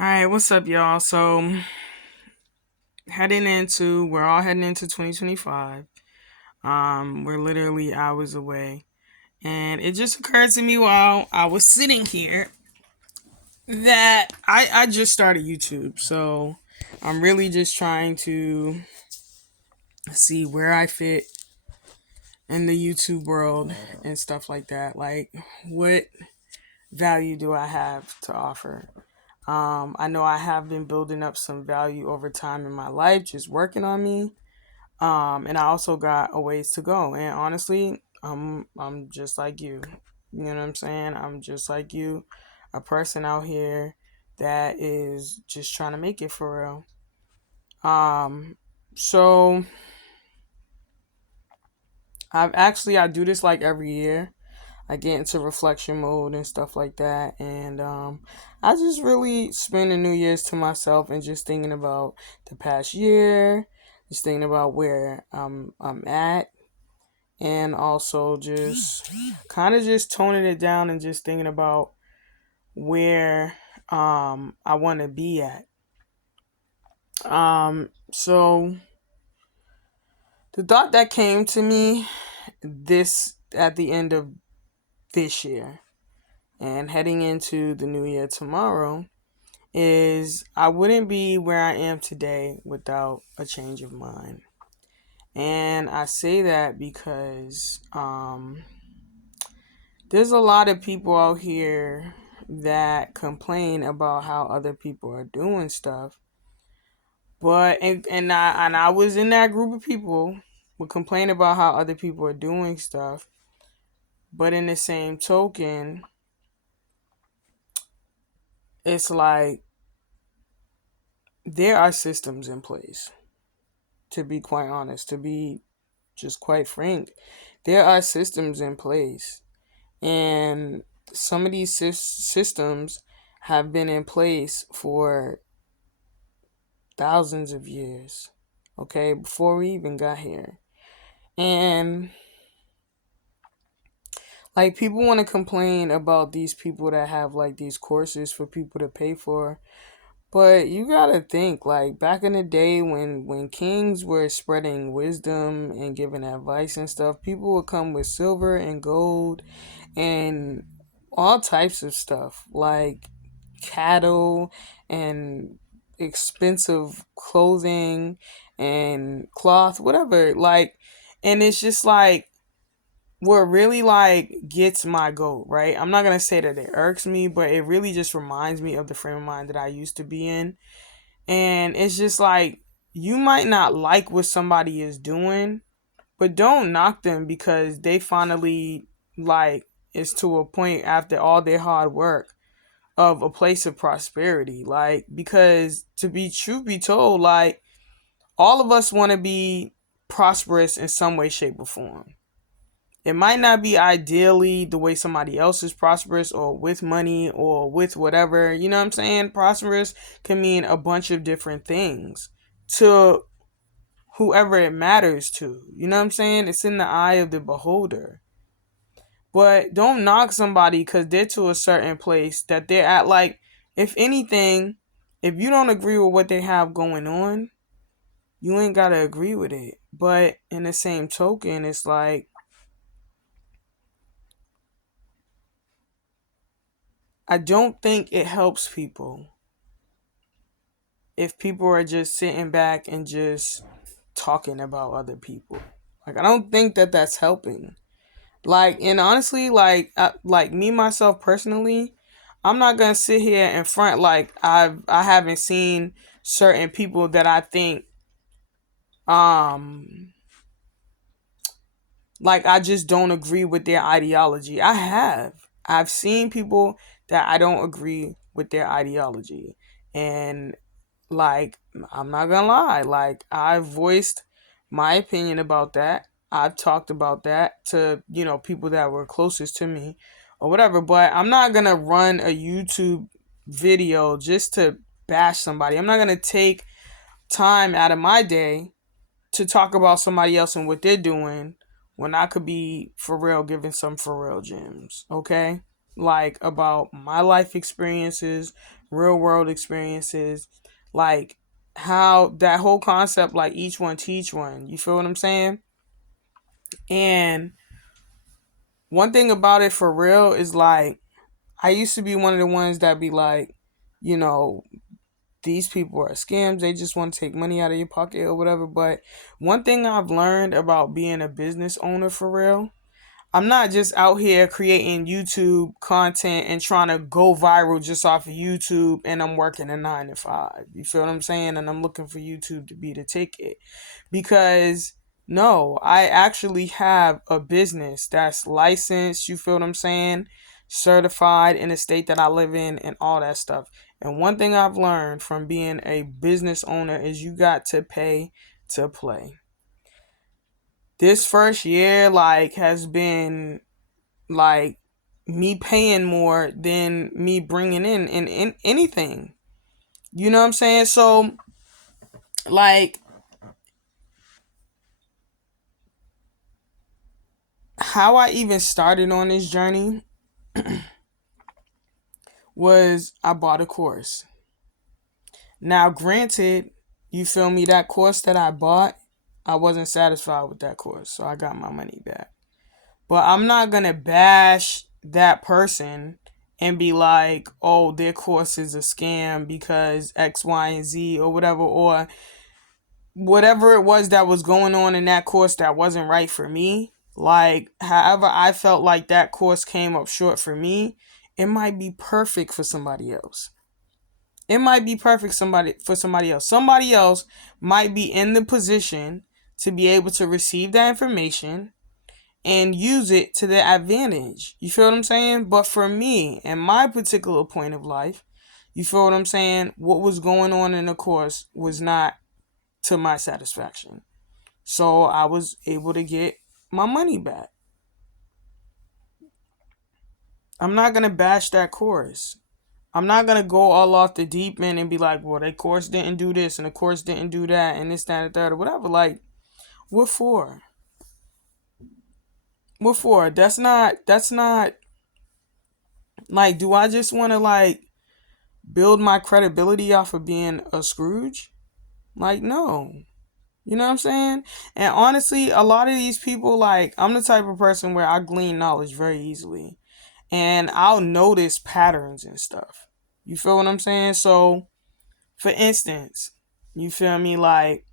All right, what's up, y'all? So, we're all heading into 2025. We're literally hours away. And it just occurred to me while I was sitting here that I just started YouTube. So, I'm really just trying to see where I fit in the YouTube world and stuff like that. Like, what value do I have to offer? I know I have been building up some value over time in my life, just working on me. And I also got a ways to go. And honestly, I'm just like you. You know what I'm saying? I'm just like you, a person out here that is just trying to make it for real. So I do this like every year. I get into reflection mode and stuff like that, and I just really spend the New Year's to myself and just thinking about the past year, just thinking about where I'm at, and also just kind of just toning it down and just thinking about where I want to be at. So the thought that came to me this at the end of this year and heading into the new year tomorrow is I wouldn't be where I am today without a change of mind. And I say that because there's a lot of people out here that complain about how other people are doing stuff. But and I was in that group of people who complain about how other people are doing stuff. But in the same token, it's like there are systems in place. To be quite honest, to be just quite frank, there are systems in place. And some of these systems have been in place for thousands of years, okay, before we even got here. And like people want to complain about these people that have like these courses for people to pay for. But you gotta think, like back in the day when kings were spreading wisdom and giving advice and stuff, people would come with silver and gold and all types of stuff, like cattle and expensive clothing and cloth, whatever. Like, and it's just like what really like gets my goat, right? I'm not gonna say that it irks me, but it really just reminds me of the frame of mind that I used to be in. And it's just like you might not like what somebody is doing, but don't knock them because they finally like it's to a point after all their hard work of a place of prosperity. Like because to be truth be told, like all of us want to be prosperous in some way, shape, or form. It might not be ideally the way somebody else is prosperous or with money or with whatever, you know what I'm saying? Prosperous can mean a bunch of different things to whoever it matters to. You know what I'm saying? It's in the eye of the beholder. But don't knock somebody because they're to a certain place that they're at. Like, if anything, if you don't agree with what they have going on, you ain't got to agree with it. But in the same token, it's like, I don't think it helps people if people are just sitting back and just talking about other people. Like, I don't think that that's helping. Like, and honestly, like me myself personally, I'm not gonna sit here in front like I haven't seen certain people that I think um like I just don't agree with their ideology. I have. I've seen people that I don't agree with their ideology. And like I'm not gonna lie, like I've voiced my opinion about that. I've talked about that to, people that were closest to me or whatever, but I'm not gonna run a YouTube video just to bash somebody. I'm not gonna take time out of my day to talk about somebody else and what they're doing when I could be for real giving some for real gems. Okay? like about my life experiences, real world experiences, like how that whole concept, like each one teach one. You feel what I'm saying? And one thing about it for real is like I used to be one of the ones that be like, you know, these people are scams. They just want to take money out of your pocket or whatever. But one thing I've learned about being a business owner for real, I'm not just out here creating YouTube content and trying to go viral just off of YouTube and I'm working a 9 to 5. You feel what I'm saying? And I'm looking for YouTube to be the ticket. Because no, I actually have a business that's licensed, you feel what I'm saying? Certified in the state that I live in and all that stuff. And one thing I've learned from being a business owner is you got to pay to play. This first year like has been like me paying more than me bringing in anything. You know what I'm saying? So like how I even started on this journey was I bought a course. Now, granted, you feel me, that course that I bought, I wasn't satisfied with that course, so I got my money back. But I'm not gonna bash that person and be like, oh, their course is a scam because X, Y, and Z or whatever, or whatever it was that was going on in that course that wasn't right for me. Like, however, I felt like that course came up short for me, it might be perfect for somebody else. It might be perfect for somebody else. Somebody else might be in the position to be able to receive that information and use it to their advantage. You feel what I'm saying? But for me, in my particular point of life, you feel what I'm saying? What was going on in the course was not to my satisfaction. So I was able to get my money back. I'm not going to bash that course. I'm not going to go all off the deep end and be like, well, that course didn't do this and the course didn't do that and this, that, and the third or whatever. Like, what for? What for? That's not like, do I just want to like build my credibility off of being a Scrooge? Like, no. You know what I'm saying? And honestly, a lot of these people, like, I'm the type of person where I glean knowledge very easily. And I'll notice patterns and stuff. You feel what I'm saying? So, for instance, you feel me? Like,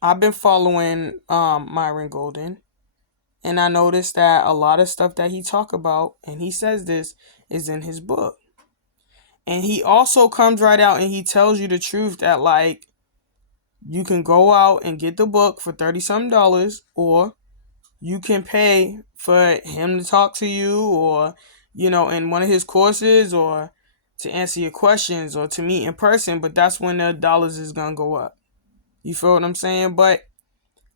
I've been following Myron Golden. And I noticed that a lot of stuff that he talk about, and he says this, is in his book. And he also comes right out and he tells you the truth that, like, you can go out and get the book for 30 something dollars, or you can pay for him to talk to you, or, you know, in one of his courses, or to answer your questions, or to meet in person. But that's when the dollars is going to go up. You feel what I'm saying? But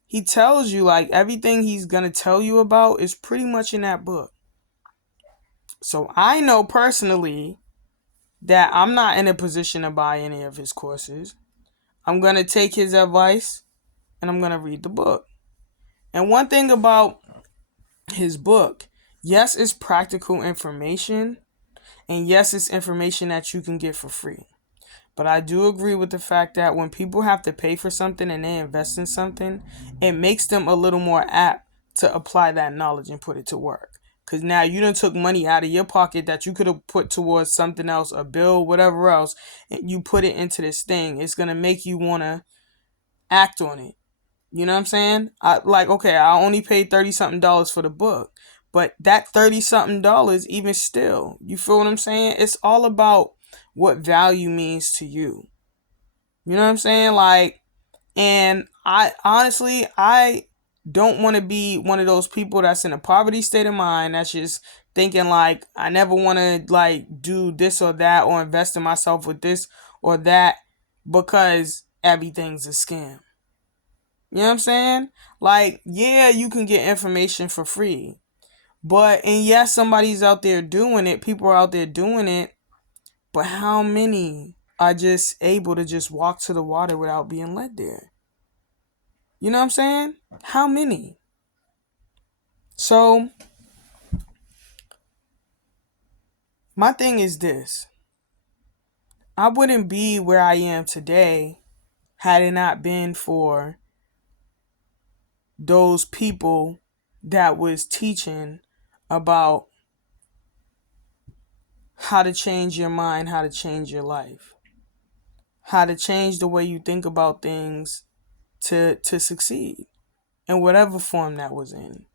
he tells you, like, everything he's going to tell you about is pretty much in that book. So I know personally that I'm not in a position to buy any of his courses. I'm going to take his advice and I'm going to read the book. And one thing about his book, yes, it's practical information, and yes, it's information that you can get for free. But I do agree with the fact that when people have to pay for something and they invest in something, it makes them a little more apt to apply that knowledge and put it to work. Because now you done took money out of your pocket that you could have put towards something else, a bill, whatever else, and you put it into this thing. It's going to make you want to act on it. You know what I'm saying? Okay, I only paid 30 something dollars for the book. But that 30 something dollars, even still, you feel what I'm saying? It's all about what value means to you. You know what I'm saying? Like, and I honestly, I don't want to be one of those people that's in a poverty state of mind that's just thinking like, I never want to like do this or that or invest in myself with this or that because everything's a scam. You know what I'm saying? Like, yeah, you can get information for free. And yes, somebody's out there doing it. People are out there doing it. But how many are just able to just walk to the water without being led there? You know what I'm saying? How many? So, My thing is this: I wouldn't be where I am today had it not been for those people that was teaching about how to change your mind, how to change your life, how to change the way you think about things to succeed in whatever form that was in.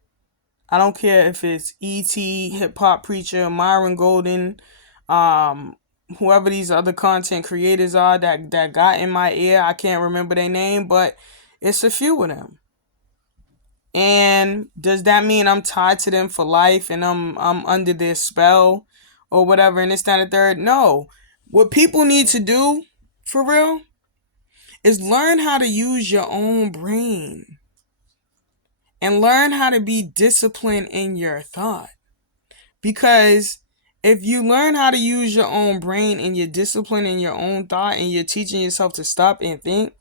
I don't care if it's E.T., hip hop preacher, Myron Golden, um, whoever these other content creators are that got in my ear. I can't remember their name, but it's a few of them. And does that mean I'm tied to them for life and I'm under their spell or whatever and this, that, and the third? No. What people need to do, for real, is learn how to use your own brain and learn how to be disciplined in your thought. Because if you learn how to use your own brain and you're disciplined in your own thought and you're teaching yourself to stop and think,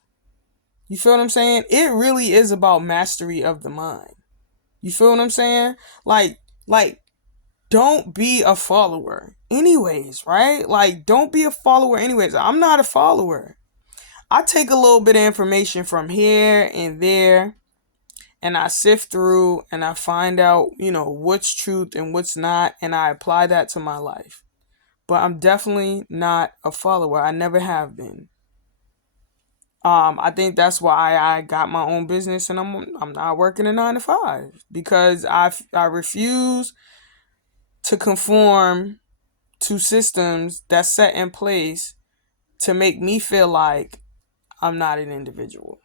you feel what I'm saying? It really is about mastery of the mind. You feel what I'm saying? Like, don't be a follower anyways, right? Like, don't be a follower anyways. I'm not a follower. I take a little bit of information from here and there and I sift through and I find out, what's truth and what's not, and I apply that to my life. But I'm definitely not a follower. I never have been. I think that's why I got my own business and I'm not working a 9 to 5 because I refuse to conform to systems that's set in place to make me feel like I'm not an individual.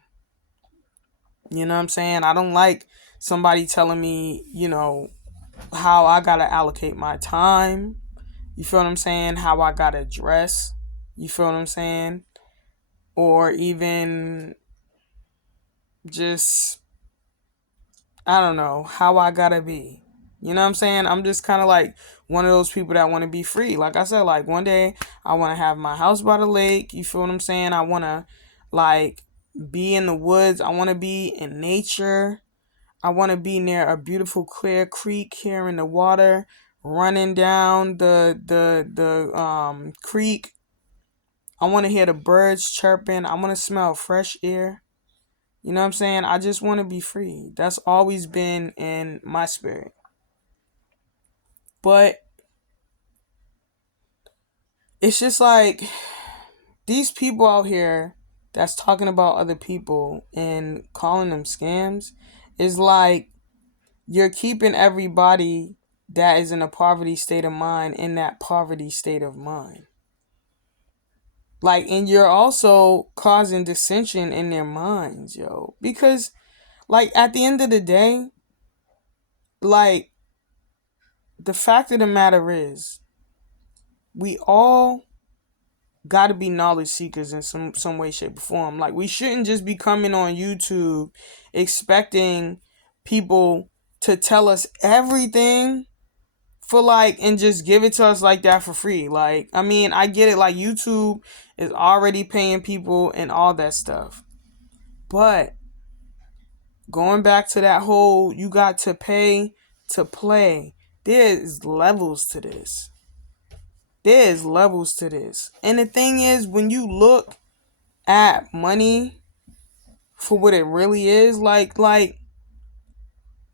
You know what I'm saying? I don't like somebody telling me, how I gotta allocate my time. You feel what I'm saying? How I gotta dress. You feel what I'm saying? Or even just, I don't know, how I gotta be. You know what I'm saying? I'm just kind of like one of those people that want to be free. Like I said, like one day I want to have my house by the lake. You feel what I'm saying? I want to like be in the woods. I want to be in nature. I want to be near a beautiful clear creek, hearing the water running down the creek. I want to hear the birds chirping. I want to smell fresh air. You know what I'm saying? I just want to be free. That's always been in my spirit. But it's just like these people out here that's talking about other people and calling them scams is like you're keeping everybody that is in a poverty state of mind in that poverty state of mind. Like, and you're also causing dissension in their minds, yo. Because, like, at the end of the day, like, the fact of the matter is, we all got to be knowledge seekers in some way, shape, or form. Like, we shouldn't just be coming on YouTube expecting people to tell us everything for like and just give it to us like that for free. Like, I mean, I get it, like YouTube is already paying people and all that stuff. But going back to that whole you got to pay to play, there's levels to this. There's levels to this. And the thing is, when you look at money for what it really is, like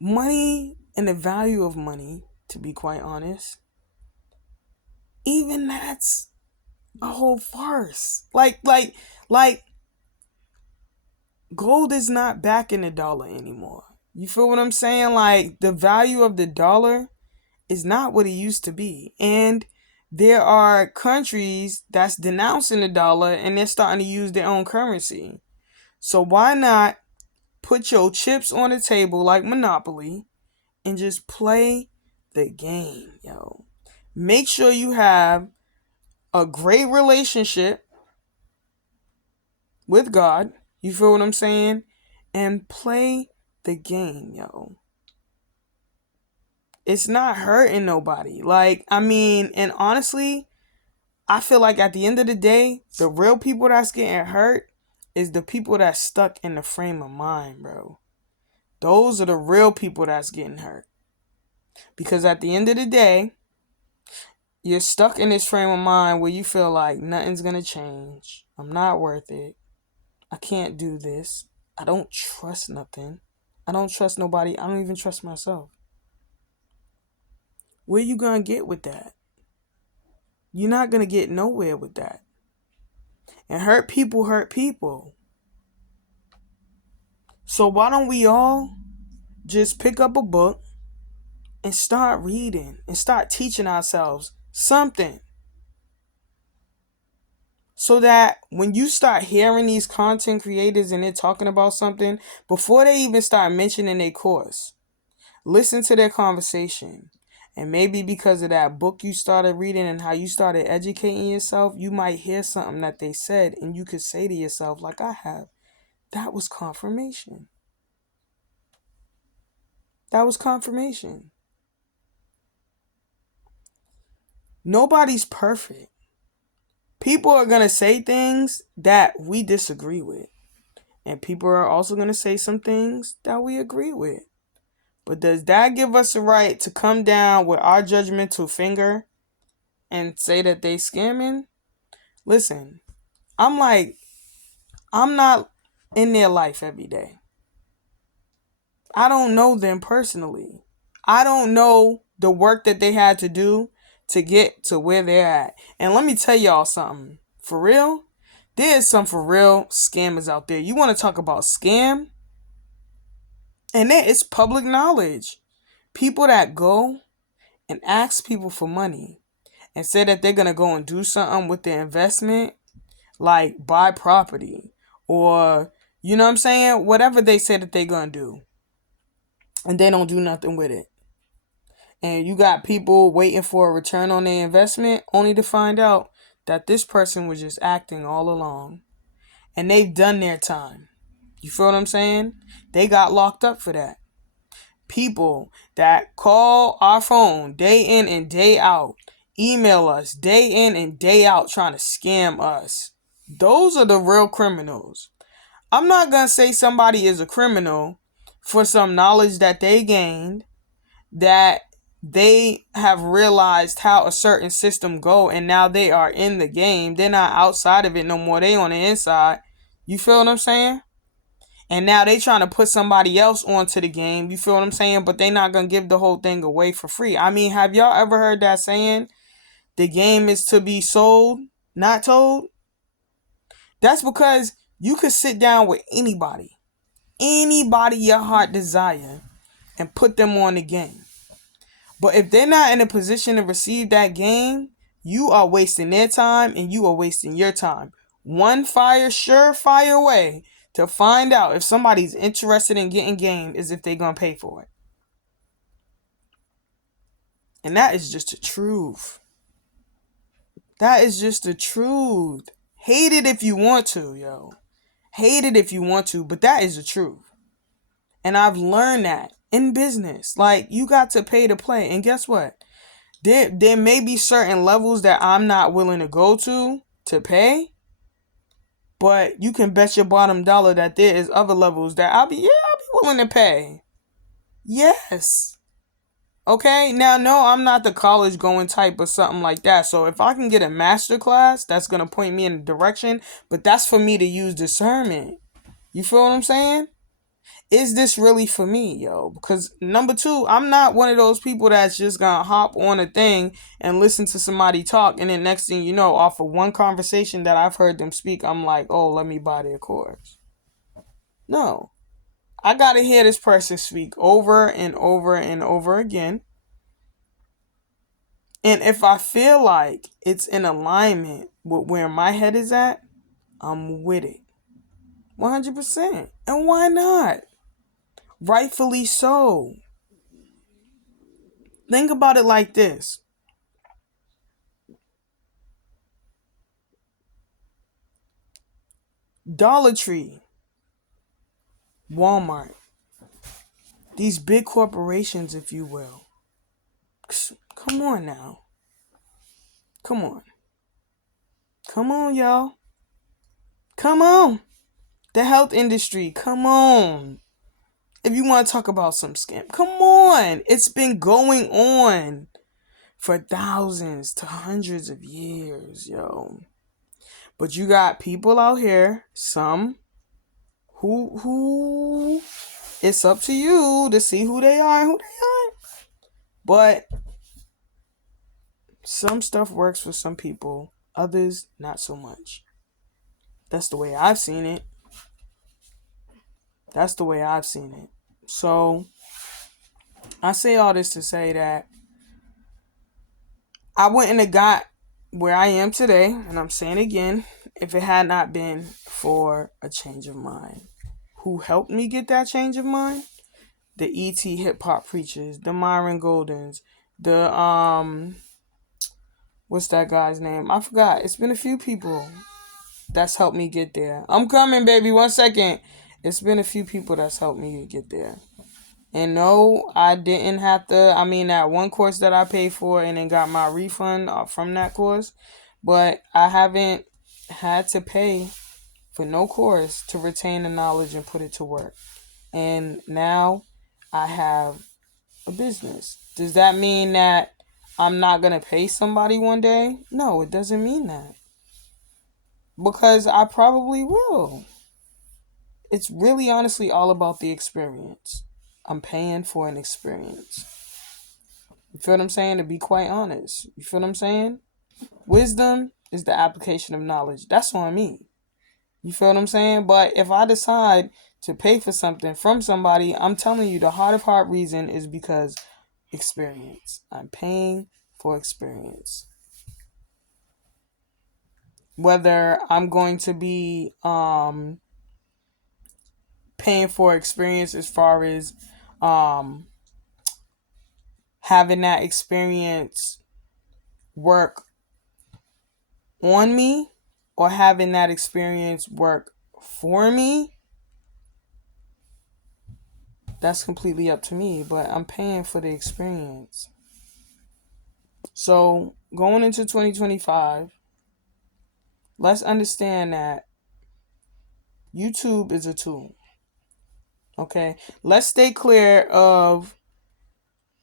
money and the value of money, to be quite honest, even that's a whole farce. Like gold is not backing the dollar anymore. You feel what I'm saying? Like the value of the dollar is not what it used to be. And there are countries that's denouncing the dollar and they're starting to use their own currency. So why not put your chips on the table like Monopoly and just play the game, yo. Make sure you have a great relationship with God. You feel what I'm saying? And play the game, yo. It's not hurting nobody. Like, I mean, and honestly, I feel like at the end of the day, the real people that's getting hurt is the people that's stuck in the frame of mind, bro. Those are the real people that's getting hurt. Because at the end of the day, You're stuck in this frame of mind where you feel like nothing's gonna change. I'm not worth it. I can't do this. I don't trust nothing. I don't trust nobody. I don't even trust myself. Where you gonna get with that? You're not gonna get nowhere with that. And hurt people hurt people. So why don't we all just pick up a book and start reading and start teaching ourselves something? So that when you start hearing these content creators and they're talking about something, before they even start mentioning their course, listen to their conversation. And maybe because of that book you started reading and how you started educating yourself, you might hear something that they said and you could say to yourself, like I have, that was confirmation. That was confirmation. Nobody's perfect. People are going to say things that we disagree with. And people are also going to say some things that we agree with. But does that give us a right to come down with our judgmental finger and say that they scamming? Listen, I'm not in their life every day. I don't know them personally. I don't know the work that they had to do to get to where they're at. And let me tell y'all something. For real, there's some for real scammers out there. You want to talk about scam? And it's public knowledge. People that go and ask people for money and say that they're going to go and do something with their investment, like buy property or, you know what I'm saying? Whatever they say that they're going to do. And they don't do nothing with it. And you got people waiting for a return on their investment only to find out that this person was just acting all along. And they've done their time. You feel what I'm saying? They got locked up for that. People that call our phone day in and day out, email us day in and day out trying to scam us. Those are the real criminals. I'm not going to say somebody is a criminal for some knowledge that they gained, that they have realized how a certain system go and now they are in the game. They're not outside of it no more. They on the inside. You feel what I'm saying? And now they trying to put somebody else onto the game. You feel what I'm saying? But they not going to give the whole thing away for free. I mean, have y'all ever heard that saying? The game is to be sold, not told. That's because you could sit down with anybody your heart desire, and put them on the game. But if they're not in a position to receive that game, you are wasting their time and you are wasting your time. One surefire way to find out if somebody's interested in getting game is if they're going to pay for it. And that is just the truth. That is just the truth. Hate it if you want to, yo. Hate it if you want to, but that is the truth. And I've learned that in business. Like, you got to pay to play. And guess what? There may be certain levels that I'm not willing to go to pay. But you can bet your bottom dollar that there is other levels that I'll be willing to pay. Yes. Okay, now, no, I'm not the college going type or something like that. So if I can get a master class, that's going to point me in a direction. But that's for me to use discernment. You feel what I'm saying? Is this really for me, yo? Because number two, I'm not one of those people that's just going to hop on a thing and listen to somebody talk. And then next thing you know, off of one conversation that I've heard them speak, I'm like, oh, let me buy their course. No. I got to hear this person speak over and over and over again. And if I feel like it's in alignment with where my head is at, I'm with it. 100%. And why not? Rightfully so. Think about it like this. Dollar Tree, Walmart, these big corporations, if you will. Come on now. Come on. Come on, y'all. Come on. The health industry, come on. If you want to talk about some scam, come on. It's been going on for thousands to hundreds of years, yo. But you got people out here, some who it's up to you to see who they are and who they aren't. But some stuff works for some people, others not so much. That's the way I've seen it. That's the way I've seen it. So I say all this to say that I wouldn't have got where I am today, and I'm saying again, if it had not been for a change of mind. Who helped me get that change of mind? The E.T. hip hop preachers, the Myron Goldens, the what's that guy's name? I forgot. It's been a few people that's helped me get there. I'm coming, baby. 1 second. It's been a few people that's helped me get there. And no, I didn't have to. I mean, that one course that I paid for and then got my refund from that course. But I haven't had to pay for no course to retain the knowledge and put it to work. And now I have a business. Does that mean that I'm not going to pay somebody one day? No, it doesn't mean that. Because I probably will. It's really honestly all about the experience. I'm paying for an experience. You feel what I'm saying? To be quite honest. You feel what I'm saying? Wisdom is the application of knowledge. That's on me. You feel what I'm saying? But if I decide to pay for something from somebody, I'm telling you the heart of heart reason is because experience. I'm paying for experience. Whether I'm going to be paying for experience as far as having that experience work on me or having that experience work for me, that's completely up to me, but I'm paying for the experience. So going into 2025, let's understand that YouTube is a tool. Okay, let's stay clear of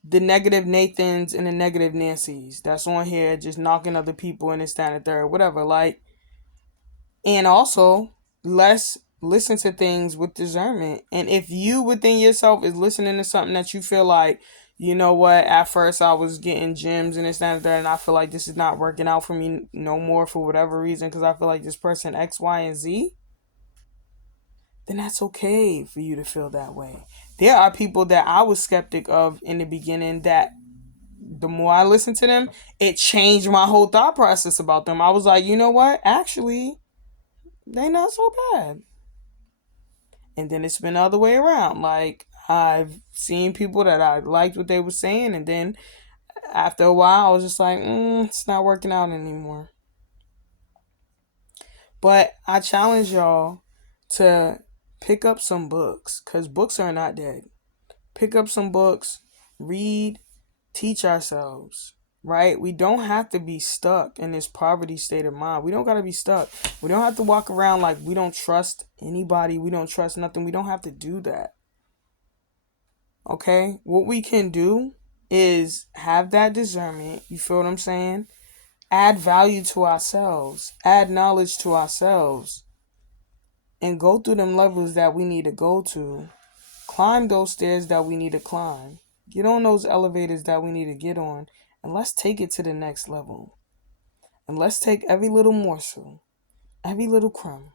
the negative Nathans and the negative Nancys that's on here just knocking other people in this, that, and the third, whatever. Like, and also let's listen to things with discernment. And if you within yourself is listening to something that you feel like, you know what, at first I was getting gems and this, that, and the third, and I feel like this is not working out for me no more for whatever reason, because I feel like this person X, Y, and Z, then that's okay for you to feel that way. There are people that I was skeptic of in the beginning that the more I listened to them, it changed my whole thought process about them. I was like, you know what? Actually, they not so bad. And then it's been the other way around. Like, I've seen people that I liked what they were saying, and then after a while, I was just like, it's not working out anymore. But I challenge y'all to pick up some books, because books are not dead. Pick up some books, read, teach ourselves, right? We don't have to be stuck in this poverty state of mind. We don't got to be stuck. We don't have to walk around like we don't trust anybody. We don't trust nothing. We don't have to do that. Okay? What we can do is have that discernment. You feel what I'm saying? Add value to ourselves. Add knowledge to ourselves. And go through them levels that we need to go to. Climb those stairs that we need to climb. Get on those elevators that we need to get on. And let's take it to the next level. And let's take every little morsel, every little crumb,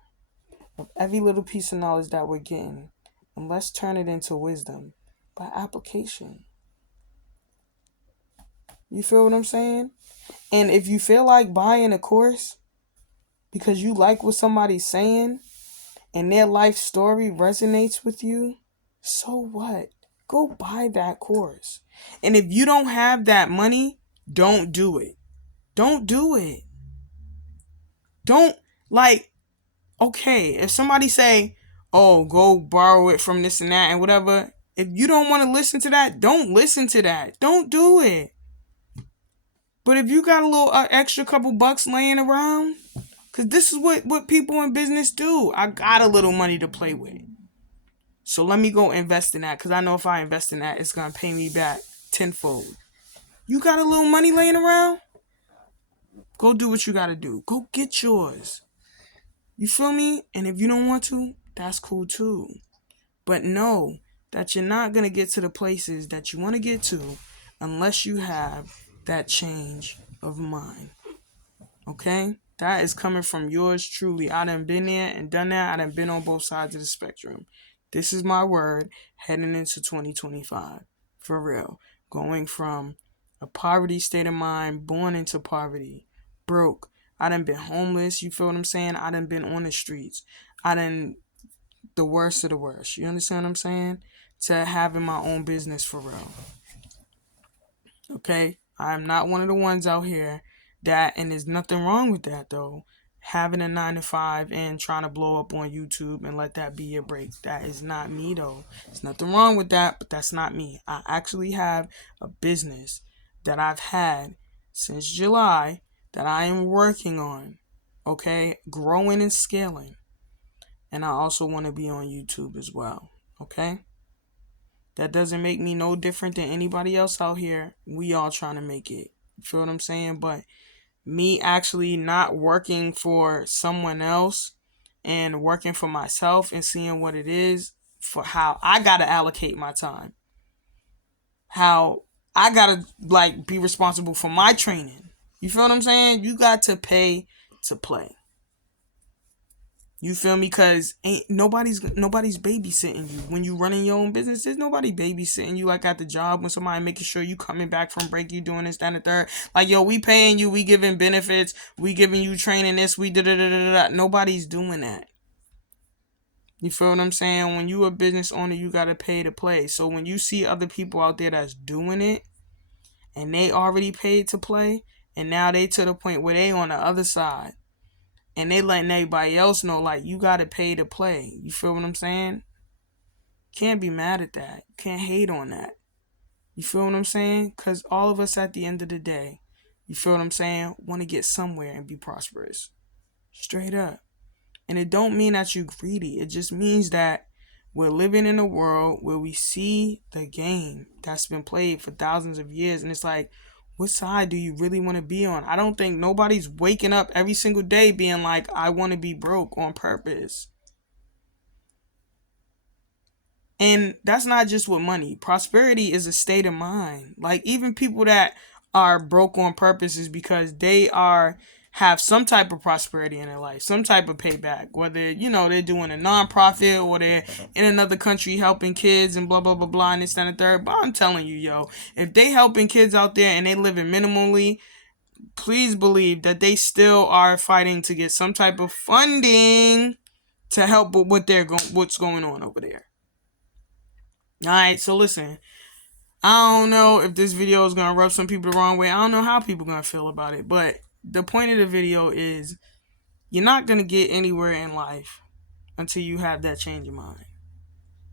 of every little piece of knowledge that we're getting, and let's turn it into wisdom by application. You feel what I'm saying? And if you feel like buying a course because you like what somebody's saying and their life story resonates with you, so what? Go buy that course. And if you don't have that money, don't do it. Don't do it. Don't, like, okay, if somebody say, oh, go borrow it from this and that and whatever, if you don't want to listen to that, don't listen to that. Don't do it. But if you got a little extra couple bucks laying around, because this is what people in business do. I got a little money to play with. So let me go invest in that, because I know if I invest in that, it's going to pay me back tenfold. You got a little money laying around? Go do what you gotta do. Go get yours. You feel me? And if you don't want to, that's cool too. But know that you're not gonna get to the places that you want to get to unless you have that change of mind. Okay? That is coming from yours truly. I done been there and done that. I done been on both sides of the spectrum. This is my word heading into 2025. For real. Going from a poverty state of mind, born into poverty, broke. I done been homeless, you feel what I'm saying? I done been on the streets. I done the worst of the worst. You understand what I'm saying? To having my own business for real. Okay? I'm not one of the ones out here that, and there's nothing wrong with that though, having a 9 to 5 and trying to blow up on YouTube and let that be your break. That is not me though. There's nothing wrong with that, but that's not me. I actually have a business that I've had since July that I am working on. Okay? Growing and scaling. And I also want to be on YouTube as well. Okay? That doesn't make me no different than anybody else out here. We all trying to make it. You feel what I'm saying? But me actually not working for someone else and working for myself and seeing what it is for how I got to allocate my time. How I got to like be responsible for my training. You feel what I'm saying? You got to pay to play. You feel me? Because ain't nobody's babysitting you. When you running your own business, there's nobody babysitting you like at the job when somebody making sure you coming back from break, you doing this, that, and the third. Like, yo, we paying you, we giving benefits, we giving you training this, we da-da-da-da-da. Nobody's doing that. You feel what I'm saying? When you a business owner, you got to pay to play. So when you see other people out there that's doing it, and they already paid to play, and now they to the point where they on the other side, and they letting everybody else know, like, you got to pay to play. You feel what I'm saying? Can't be mad at that. Can't hate on that. You feel what I'm saying? Because all of us at the end of the day, you feel what I'm saying, want to get somewhere and be prosperous. Straight up. And it don't mean that you're greedy. It just means that we're living in a world where we see the game that's been played for thousands of years. And it's like, what side do you really want to be on? I don't think nobody's waking up every single day being like, I want to be broke on purpose. And that's not just with money. Prosperity is a state of mind. Like, even people that are broke on purpose is because they have some type of prosperity in their life, some type of payback, whether, they're doing a nonprofit or they're in another country helping kids and blah, blah, blah, blah, and this, that, and the third. But I'm telling you, yo, if they helping kids out there and they living minimally, please believe that they still are fighting to get some type of funding to help with what's going on over there. Alright, so listen, I don't know if this video is going to rub some people the wrong way. I don't know how people are going to feel about it, but the point of the video is you're not going to get anywhere in life until you have that change of mind.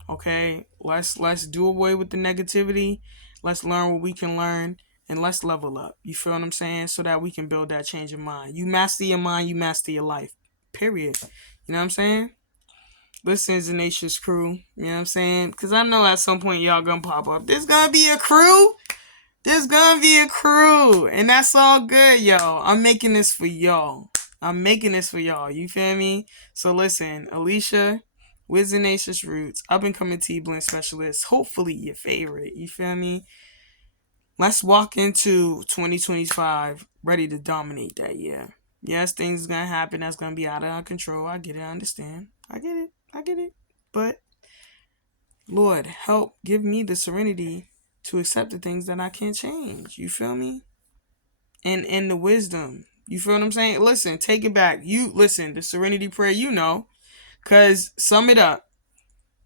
Okay? Let's do away with the negativity. Let's learn what we can learn, and let's level up. You feel what I'm saying? So that we can build that change of mind. You master your mind, you master your life. Period. You know what I'm saying? Listen, Zanacious crew, you know what I'm saying? Because I know at some point y'all gonna pop up. There's gonna be a crew. And that's all good, y'all. I'm making this for y'all. You feel me? So listen, Alicia with Zanacious Roots, up and coming T-Blend specialist. Hopefully your favorite. You feel me? Let's walk into 2025 ready to dominate that year. Yes, things are gonna happen that's gonna be out of our control. I get it. I understand. I get it. But Lord, help give me the serenity to accept the things that I can't change. You feel me? And the wisdom. You feel what I'm saying? Listen, take it back. The serenity prayer, because sum it up.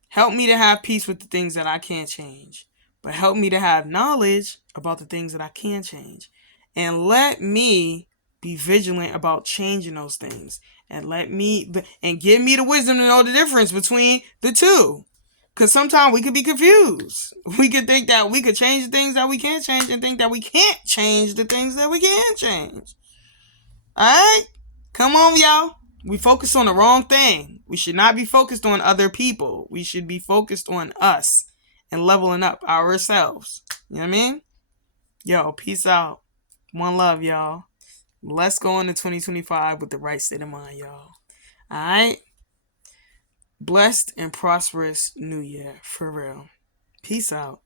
Help me to have peace with the things that I can't change. But help me to have knowledge about the things that I can change. And let me be vigilant about changing those things. And give me the wisdom to know the difference between the two. Because sometimes we could be confused. We could think that we could change the things that we can't change and think that we can't change the things that we can change. Alright? Come on, y'all. We focus on the wrong thing. We should not be focused on other people. We should be focused on us and leveling up ourselves. You know what I mean? Yo, peace out. One love, y'all. Let's go into 2025 with the right state of mind, y'all. All right? Blessed and prosperous new year, for real. Peace out.